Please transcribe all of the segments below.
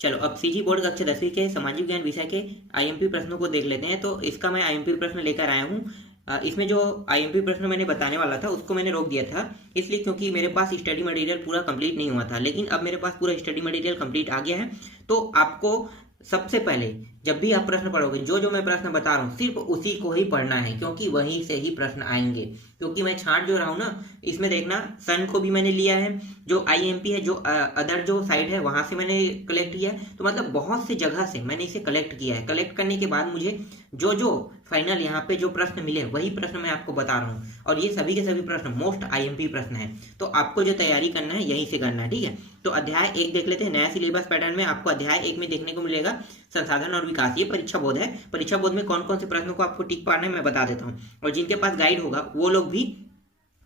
चलो अब CG board कक्षा 10वीं के सामाजिक ज्ञान विषय के आईएमपी प्रश्नों को देख लेते हैं। तो इसका मैं आईएमपी प्रश्न लेकर आया हूँ। इसमें जो आईएमपी प्रश्न मैंने बताने वाला था उसको मैंने रोक दिया था, इसलिए क्योंकि मेरे पास स्टडी मटेरियल पूरा कंप्लीट नहीं हुआ था। लेकिन अब मेरे पास पूरा स्टडी मटेरियल कंप्लीट आ गया है। तो आपको सबसे पहले जब भी आप प्रश्न पढ़ोगे, जो जो मैं प्रश्न बता रहा हूँ सिर्फ उसी को ही पढ़ना है, क्योंकि वहीं से ही प्रश्न आएंगे। क्योंकि मैं छांट जो रहा हूँ ना, इसमें देखना सन को भी मैंने लिया है, जो आईएमपी है, जो अदर जो साइट है वहां से मैंने कलेक्ट किया है। तो मतलब बहुत सी जगह से मैंने इसे कलेक्ट किया है। कलेक्ट करने के बाद मुझे जो जो फाइनल यहाँ पे जो प्रश्न मिले वही प्रश्न मैं आपको बता रहा हूँ। और ये सभी के सभी प्रश्न मोस्ट आईएमपी प्रश्न है। तो आपको जो तैयारी करना है यहीं से करना है, ठीक है। तो अध्याय 1 देख लेते हैं। नया सिलेबस पैटर्न में आपको अध्याय 1 में देखने को मिलेगा संसाधन और विकास। ये परीक्षा बोध है। परीक्षा बोध में कौन कौन से प्रश्नों को आपको टिक पाना है मैं बता देता हूँ। और जिनके पास गाइड होगा वो लोग भी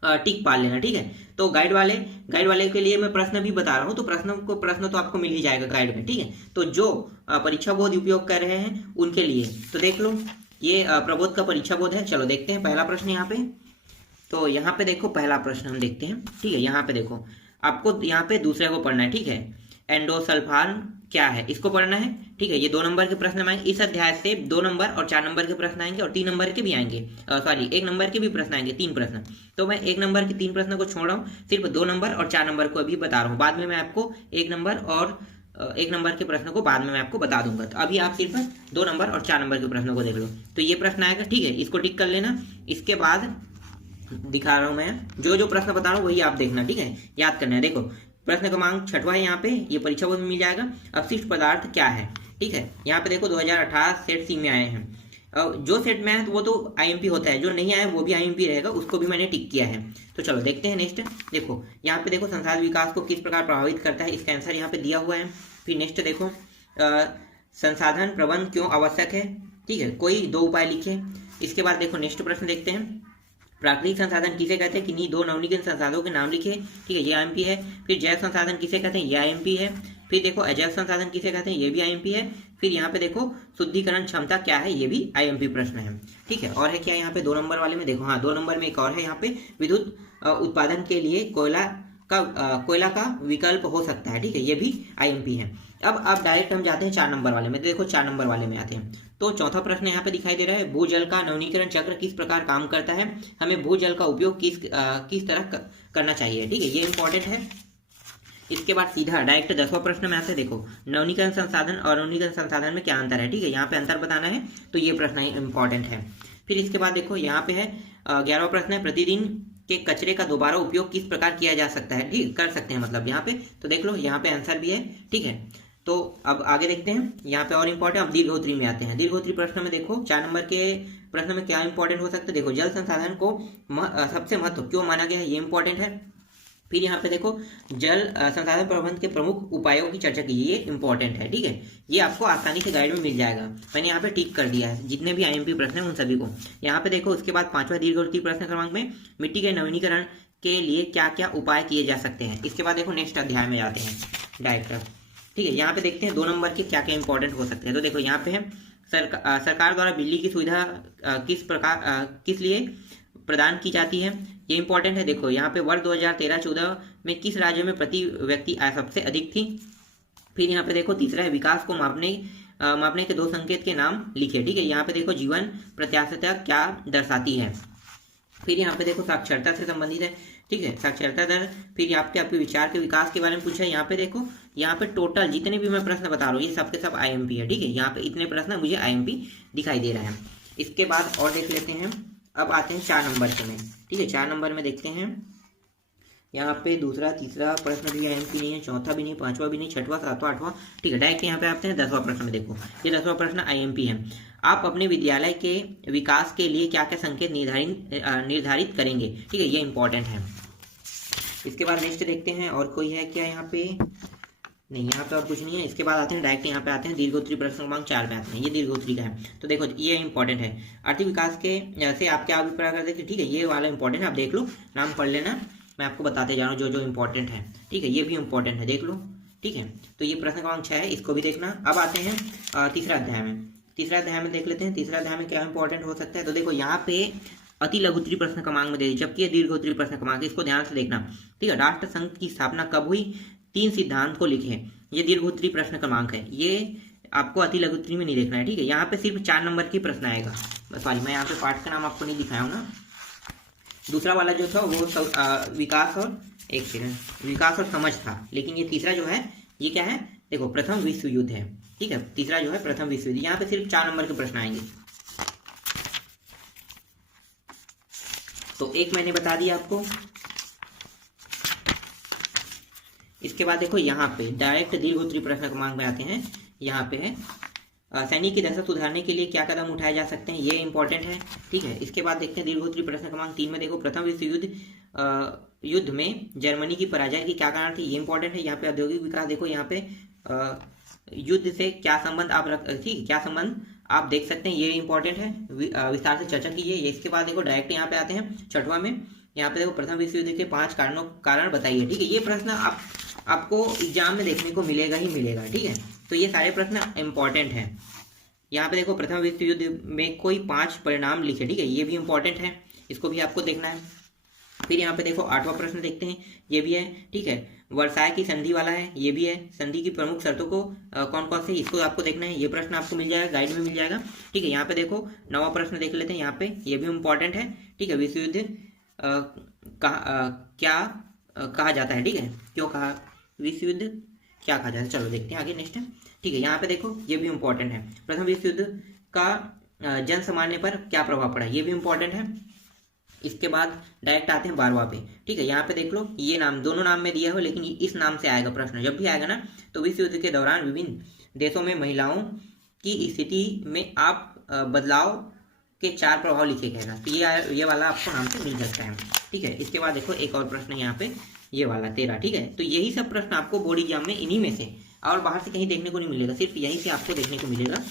टिक पाल लेना, ठीक है। तो गाइड वाले के लिए मैं प्रश्न भी बता रहा हूँ। तो प्रश्न तो आपको मिल ही जाएगा गाइड में, ठीक है। तो जो परीक्षा बोध उपयोग कर रहे हैं उनके लिए तो देख लो, ये प्रबोध का परीक्षा बोध है। चलो देखते हैं पहला प्रश्न यहाँ पे। तो यहाँ पे देखो पहला प्रश्न हम देखते हैं, ठीक है। यहाँ पे देखो आपको यहाँ पे दूसरे को पढ़ना है, ठीक है। एंडोसल्फान क्या है इसको पढ़ना है, ठीक है। ये 2 नंबर के प्रश्न आएंगे इस अध्याय से। 2 नंबर और 4 नंबर के प्रश्न आएंगे और 3 नंबर के भी आएंगे, सॉरी 1 नंबर के भी प्रश्न आएंगे, 3 प्रश्न। तो मैं 1 नंबर के 3 प्रश्न को छोड़ रहा हूँ, सिर्फ 2 नंबर और 4 नंबर को अभी बता रहा हूँ। बाद में मैं आपको 1 नंबर के प्रश्न को बाद में मैं आपको बता दूंगा। तो अभी आप सिर्फ 2 नंबर और 4 नंबर के प्रश्नों को देख लो। तो ये प्रश्न आएगा, ठीक है, इसको टिक कर लेना। इसके बाद दिखा रहा हूं मैं, जो जो प्रश्न बता रहा हूँ वही आप देखना, ठीक है, याद करना है। देखो प्रश्न क्रमांक 6वां है यहाँ पे, ये परीक्षा बोर्ड में मिल जाएगा। अपशिष्ट पदार्थ क्या है, ठीक है। यहाँ पे देखो 2018 सेट सी में आए हैं। जो सेट में है वो तो आईएमपी होता है, जो नहीं आया वो भी आईएमपी रहेगा, उसको भी मैंने टिक किया है। तो चलो देखते हैं नेक्स्ट। देखो यहाँ पे देखो संसाधन विकास को किस प्रकार प्रभावित करता है, इसका आंसर यहाँ पे दिया हुआ है। फिर नेक्स्ट देखो संसाधन प्रबंध क्यों आवश्यक है, ठीक है, कोई 2 उपाय लिखे। इसके बाद देखो नेक्स्ट प्रश्न देखते हैं। प्राकृतिक संसाधन किसे कहते हैं, किन्हीं 2 नवीनीकरण संसाधनों के नाम लिखे, ठीक है, ये आईएमपी है। फिर जैव संसाधन किसे कहते हैं, ये आईएमपी है। फिर देखो अजैव संसाधन किसे कहते हैं, ये भी आईएमपी है। फिर यहाँ पे देखो शुद्धिकरण क्षमता क्या है, ये भी आईएमपी प्रश्न है, ठीक है। और है क्या यहाँ पे 2 नंबर वाले में, देखो हाँ 2 नंबर में एक और है यहाँ पे, विद्युत उत्पादन के लिए कोयला का विकल्प हो सकता है, ठीक है, ये भी आईएमपी है। अब डायरेक्ट हम जाते हैं 4 नंबर वाले में। तो देखो 4 नंबर वाले में आते हैं। तो चौथा प्रश्न यहाँ पे दिखाई दे रहा है, भूजल का नवीनीकरण चक्र किस प्रकार काम करता है, हमें भूजल का उपयोग किस तरह करना चाहिए, ठीक है, ये इंपॉर्टेंट है। इसके बाद सीधा डायरेक्ट 10वां प्रश्न में आते हैं। देखो नवीनीकरण संसाधन और नवीनीकरण संसाधन में क्या अंतर है, ठीक है, यहाँ पे अंतर बताना है। तो ये प्रश्न इंपॉर्टेंट है। फिर इसके बाद देखो यहाँ पे है 11वां प्रश्न है, प्रतिदिन के कचरे का दोबारा उपयोग किस प्रकार किया जा सकता है, ठीक कर सकते हैं मतलब यहाँ पे। तो देख लो यहाँ पे आंसर भी है, ठीक है। तो अब आगे देखते हैं यहाँ पे और इंपॉर्टेंट। अब दीर्घोत्री में आते हैं। दीर्घोत्री प्रश्न में देखो 4 नंबर के प्रश्न में क्या इंपॉर्टेंट हो सकता है। देखो जल संसाधन को सबसे महत्व क्यों माना गया है, ये इंपॉर्टेंट है। फिर यहाँ पे देखो जल संसाधन प्रबंधन के प्रमुख उपायों की चर्चा की, ये इंपॉर्टेंट है, ठीक है। ये आपको आसानी से गाइड में मिल जाएगा। मैंने यहाँ पे टिक कर दिया है जितने भी आईएमपी प्रश्न हैं उन सभी को। यहाँ पे देखो उसके बाद 5वां दीर्घोत्री प्रश्न क्रमांक में मिट्टी के नवीनीकरण के लिए क्या क्या उपाय किए जा सकते हैं। इसके बाद देखो नेक्स्ट अध्याय में जाते हैं डायरेक्टर, ठीक है। यहाँ पे देखते हैं 2 नंबर के क्या क्या इंपॉर्टेंट हो सकते हैं। तो देखो यहाँ पे है सरकार द्वारा बिजली की सुविधा किस लिए प्रदान की जाती है, ये इंपॉर्टेंट है। देखो यहाँ पे वर्ष 2013-14 में किस राज्य में प्रति व्यक्ति आय सबसे अधिक थी। फिर यहाँ पे देखो तीसरा है विकास को मापने के 2 संकेत के नाम लिखे, ठीक है। यहाँ पे देखो जीवन प्रत्याशिता क्या दर्शाती है। फिर यहाँ पे देखो साक्षरता से संबंधित है, ठीक है, साक्षरता दर। फिर आपके विचार के विकास के बारे में पूछा है। यहाँ पे देखो यहाँ पे टोटल जितने भी मैं प्रश्न बता रहा हूँ ये सबके सब आईएमपी है, ठीक है। यहाँ पे इतने प्रश्न मुझे आईएमपी दिखाई दे रहा है। इसके बाद और देख लेते हैं। अब आते हैं 4 नंबर के में, ठीक है। 4 नंबर में देखते हैं। यहाँ पे दूसरा तीसरा प्रश्न भी आईएमपी नहीं है, चौथा भी नहीं, 5वां भी नहीं, 6वां 7वां 8वां, ठीक है। डायरेक्ट यहाँ पे आते हैं 10वां प्रश्न में। देखो ये 10वां प्रश्न आईएमपी है। आप अपने विद्यालय के विकास के लिए क्या क्या संकेत निर्धारित करेंगे, ठीक है, ये इंपॉर्टेंट है। इसके बाद नेक्स्ट देखते हैं और कोई है क्या यहाँ पे, नहीं यहाँ पे और कुछ नहीं है। इसके बाद आते हैं डायरेक्ट यहाँ पे आते हैं दीर्घोत्री प्रश्न क्रमांक 4 में आते हैं। ये दीर्घोत्री का है। तो देखो ये इंपॉर्टेंट है। आर्थिक विकास के से आप क्या अभिप्राय करते हैं, ठीक है, ये वाला इंपॉर्टेंट है। आप देख लो, नाम पढ़ लेना, मैं आपको बताते जा रहा हूँ जो जो इंपॉर्टेंट है, ठीक है। ये भी इंपॉर्टेंट है, देख लो, ठीक है। तो ये प्रश्न क्रमांक 6 है, इसको भी देखना। अब आते हैं तीसरा अध्याय में। तीसरा अध्याय में देख लेते हैं तीसरा अध्याय में क्या इंपॉर्टेंट हो सकता है। तो देखो यहाँ पे अति लघुत्री प्रश्न क्रमांक में दे दी, जबकि ये दीर्घोत्री प्रश्न क्रमांक, इसको ध्यान से देखना, ठीक है। राष्ट्र संघ की स्थापना कब हुई, तीन सिद्धांत को लिखें। ये दीर्घोत्तरीय प्रश्न क्रमांक है, ये आपको अति लघु उत्तरीय में नहीं देखना है, ठीक है। यहाँ पे सिर्फ 4 नंबर की प्रश्न आएगा। सॉरी, मैं यहाँ पे पाठ का नाम आपको नहीं दिखाया हूँ ना। दूसरा वाला जो था वो विकास और एक सेकंड, विकास और समझ था, लेकिन ये तीसरा जो है ये क्या है, देखो प्रथम विश्व युद्ध है, ठीक है। तीसरा जो है प्रथम विश्व युद्ध, यहाँ पे सिर्फ 4 नंबर के प्रश्न आएंगे। तो एक मैंने बता दिया आपको। इसके बाद देखो यहाँ पे डायरेक्ट दीर्घोत्तरीय प्रश्न क्रमांक में आते हैं। यहाँ पे है सैनिक की दशा सुधारने के लिए क्या कदम उठाए जा सकते हैं, ये इंपॉर्टेंट है, ठीक है। इसके बाद देखते हैं दीर्घोत्तरीय प्रश्न क्रमांक 3 में देखो प्रथम विश्व युद्ध में जर्मनी की पराजय के क्या कारण थे, ये इंपॉर्टेंट है। यहाँ पे औद्योगिक विकास देखो, यहाँ पे युद्ध से क्या संबंध आप ठीक क्या संबंध आप देख सकते हैं, ये इंपॉर्टेंट है, विस्तार से चर्चा कीजिए। इसके बाद देखो डायरेक्ट यहाँ पे आते हैं छठवां में। यहाँ पे देखो प्रथम विश्व युद्ध के 5 कारण बताइए, ठीक है। ये प्रश्न आपको एग्जाम में देखने को मिलेगा ही मिलेगा, ठीक है। तो ये सारे प्रश्न इंपॉर्टेंट हैं। यहाँ पे देखो प्रथम विश्व युद्ध में कोई 5 परिणाम लिखे, ठीक है, ये भी इंपॉर्टेंट है, इसको भी आपको देखना है। फिर यहाँ पे देखो 8वां प्रश्न देखते हैं, ये भी है, ठीक है। वर्साय की संधि वाला है, ये भी है। संधि की प्रमुख शर्तों को कौन कौन से, इसको आपको देखना है, ये प्रश्न आपको मिल जाएगा, गाइड में मिल जाएगा, ठीक है। यहाँ पे देखो 9वां प्रश्न देख लेते हैं, यहाँ पे ये भी इंपॉर्टेंट है, ठीक है। विश्व युद्ध क्या कहा जाता है, ठीक है, क्यों कहा, विश्व युद्ध क्या कहा जाता है, चलो देखते हैं आगे नेक्स्ट है, ठीक है। यहाँ पे देखो ये भी इंपॉर्टेंट है, प्रथम विश्व युद्ध का जन सामान्य पर क्या प्रभाव पड़ा, ये भी इंपॉर्टेंट है। इसके बाद डायरेक्ट आते हैं 12वां पे, ठीक है। यहाँ पे देख लो, ये नाम दोनों नाम में दिया हो, लेकिन इस नाम से आएगा प्रश्न, जब भी आएगा ना तो विश्व युद्ध के दौरान विभिन्न देशों में महिलाओं की स्थिति में आप बदलाव के 4 प्रभाव लिखे गए ना, तो ये वाला आपको नाम से मिल सकता है, ठीक है। इसके बाद देखो एक और प्रश्न यहाँ पे, ये वाला 13, ठीक है। तो यही सब प्रश्न आपको बोर्ड एग्जाम में इन्हीं में से और बाहर से कहीं देखने को नहीं मिलेगा, सिर्फ यहीं से आपको देखने को मिलेगा।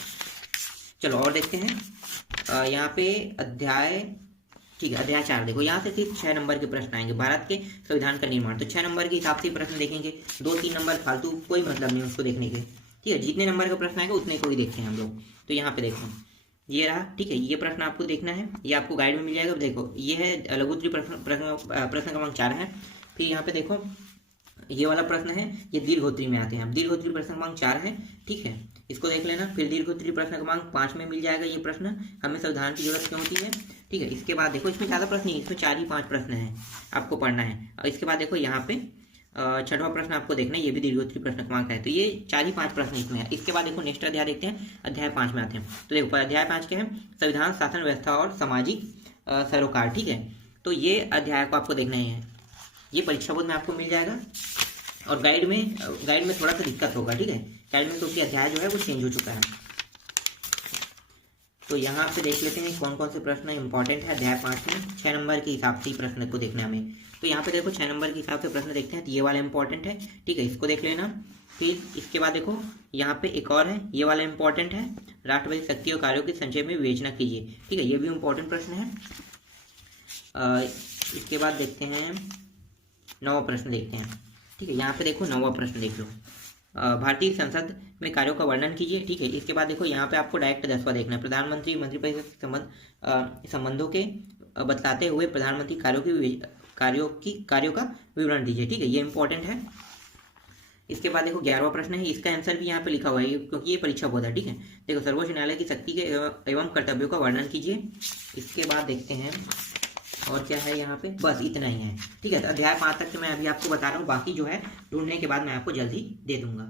चलो और देखते हैं यहाँ पे अध्याय, ठीक है, अध्याय 4 देखो, यहाँ से सिर्फ 6 नंबर के प्रश्न आएंगे। भारत के संविधान का निर्माण, तो 6 नंबर के हिसाब से प्रश्न देखेंगे, 2-3 नंबर फालतू कोई मतलब नहीं उसको देखने के, ठीक है। जितने नंबर का प्रश्न आएगा उतने को ही देखते हैं हम लोग। तो यहाँ पे देखो ये रहा, ठीक है, ये प्रश्न आपको देखना है, ये आपको गाइड में मिल जाएगा। देखो ये है लघुत्तरीय प्रश्न क्रमांक 4 है। फिर यहाँ पे देखो ये वाला प्रश्न है, ये दीर्घोत्तरीय में आते हैं। अब दीर्घोत्तरीय प्रश्न क्रमांक 4 है, ठीक है, इसको देख लेना। फिर दीर्घोत्तरीय प्रश्न क्रमांक 5 में मिल जाएगा ये प्रश्न, हमें संविधान की जरूरत क्यों होती है, ठीक है। इसके बाद देखो इसमें ज़्यादा प्रश्न नहीं, इसमें 4 ही 5 प्रश्न हैं आपको पढ़ना है। और इसके बाद देखो यहाँ पे 6वां प्रश्न आपको देखना है, ये भी दीर्घोत्तरीय प्रश्न क्रमांक है, तो ये 4 ही 5 प्रश्न इसमें है। इसके बाद देखो नेक्स्ट अध्याय देखते हैं, अध्याय 5 में आते हैं। तो देखो अध्याय 5 के हैं संविधान, शासन व्यवस्था और सामाजिक सरोकार, ठीक है। तो ये अध्याय को आपको देखना ही है, ये परीक्षा बोर्ड में आपको मिल जाएगा। और गाइड में थोड़ा सा दिक्कत होगा, ठीक है, गाइड में क्योंकि अध्याय जो है वो चेंज हो चुका है। तो यहाँ पे देख लेते हैं कौन कौन से प्रश्न इंपॉर्टेंट है अध्याय 5 में। 6 नंबर के हिसाब से प्रश्न को देखना हमें। तो यहाँ पे देखो 6 नंबर के हिसाब से प्रश्न देखते हैं, तो ये वाला इंपॉर्टेंट है, ठीक है, इसको देख लेना। फिर इसके बाद देखो यहाँ पे एक और है, ये वाला इंपॉर्टेंट है, राष्ट्रपति शक्ति और कार्यों की संक्षेप में विवेचना कीजिए, ठीक है, ये भी इंपॉर्टेंट प्रश्न है। इसके बाद देखते हैं 9वां प्रश्न देखते हैं, ठीक है। यहाँ पे देखो 9वां प्रश्न देख लो, भारतीय संसद में कार्यों का वर्णन कीजिए, ठीक है। इसके बाद देखो यहाँ पे आपको डायरेक्ट 10वां देखना है, प्रधानमंत्री मंत्रिपरिषद संबंधों के बतलाते हुए प्रधानमंत्री कार्यों का विवरण दीजिए, ठीक है, ये इंपॉर्टेंट है। इसके बाद देखो 11वां प्रश्न है, इसका आंसर भी यहाँ पे लिखा हुआ है क्योंकि ये परीक्षा बोर्ड है, ठीक है। देखो सर्वोच्च न्यायालय की शक्ति के एवं कर्तव्यों का वर्णन कीजिए। इसके बाद देखते हैं और क्या है यहाँ पे, बस इतना ही है, ठीक है। तो अध्याय 5 तक के मैं अभी आपको बता रहा हूँ, बाकी जो है ढूंढने के बाद मैं आपको जल्दी दे दूंगा।